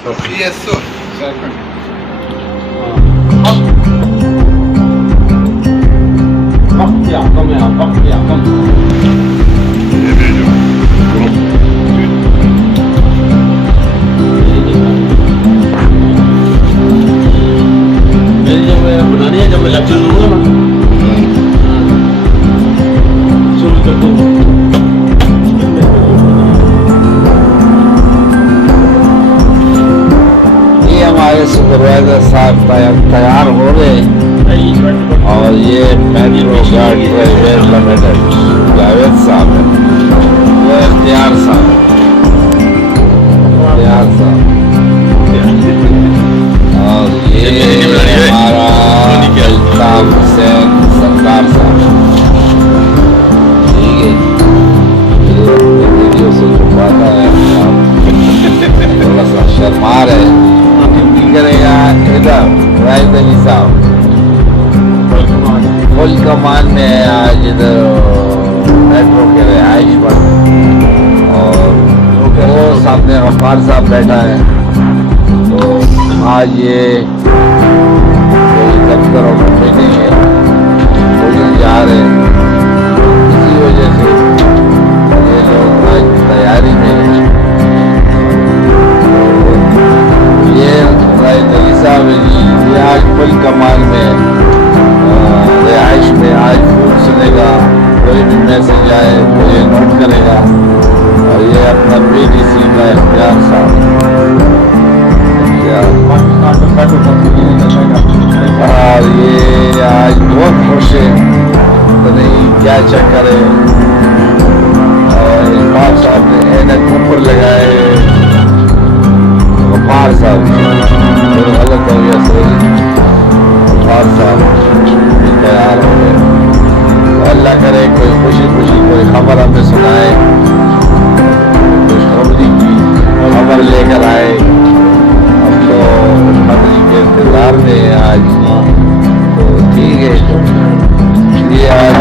Yes, sir. Second. Bak yakım ya, bak yakım. Jadi jam benar ni jam lecture dulu kan? Suruh tertutup. ये हमारे supervisor साहब तैयार हो रहे और ये metro guard private limited Javed साहब है, वो इख्तियार साहब और ये हमारा अल्ताफ हुसैन सरदार साहब। ठीक है, ये वीडियो से छुपाता है थोड़ा सा शर्मा रहे, करेगा इधर राइट अली साहब फुल कमान में है आज इधर मेट्रो के रिहाइश पर, और वो सामने गफ्फार साहब बैठा है। तो आज ये कोई दफ्तरों में मीटिंग है, वो जा रहे हैं, इसी वजह से ये लोग आज तैयारी में हैं। ये साहब ये आज फुल कमाल में रिहाइश में आज फूल सुनेगा, कोई भी मैसेज आए तो ये नोट करेगा, और ये अपना PDC का इख्तियार साहब और ये आज बहुत खुश है, तो नहीं क्या चक्कर है। और इकबाल साहब ने ऐनक ऊपर लगाए, गफ्फार साहब गलत हो गया, सॉरी, गफ्फार साहब तैयार हो गए। अल्लाह करे कोई खुशी खुशी कोई खबर हमें सुनाए, खुशखबरी की खबर लेकर आए। हम तो खुशखबरी के इंतजार में हैं आज, तो ठीक है। ये आज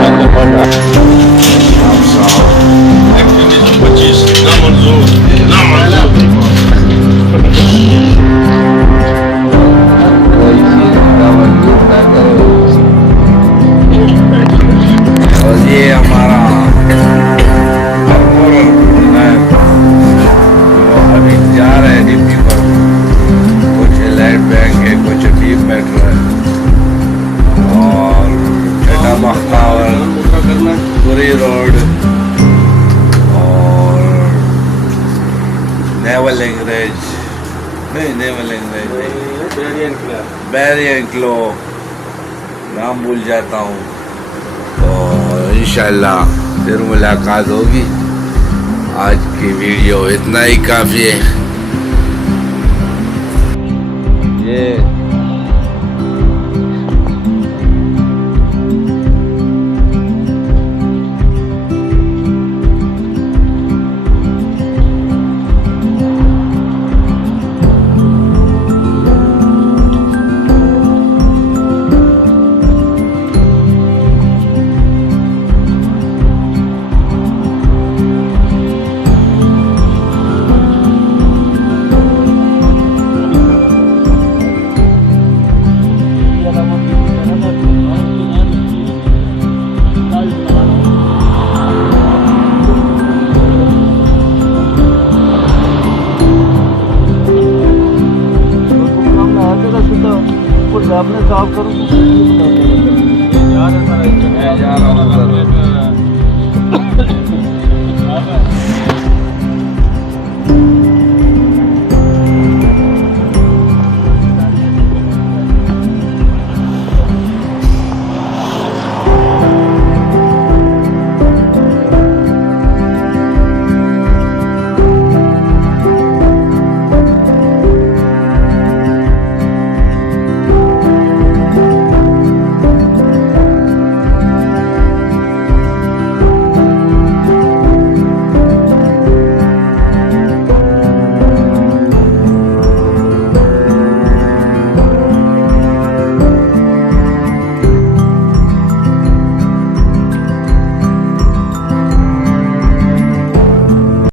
और ये हमारा अभी जा रहे हैं ड्यूटी पर, कुछ लाइट बैंक है, कुछ डीप मेट्रो है, और छठा बख्तावर पुरी रोड और नेवल एंकरेज बैरियन क्लो नाम भूल जाता हूँ। तो इंशाल्लाह फिर मुलाकात होगी। आज की वीडियो इतना ही काफ़ी है। ये आपने साफ करो जा रहा हूँ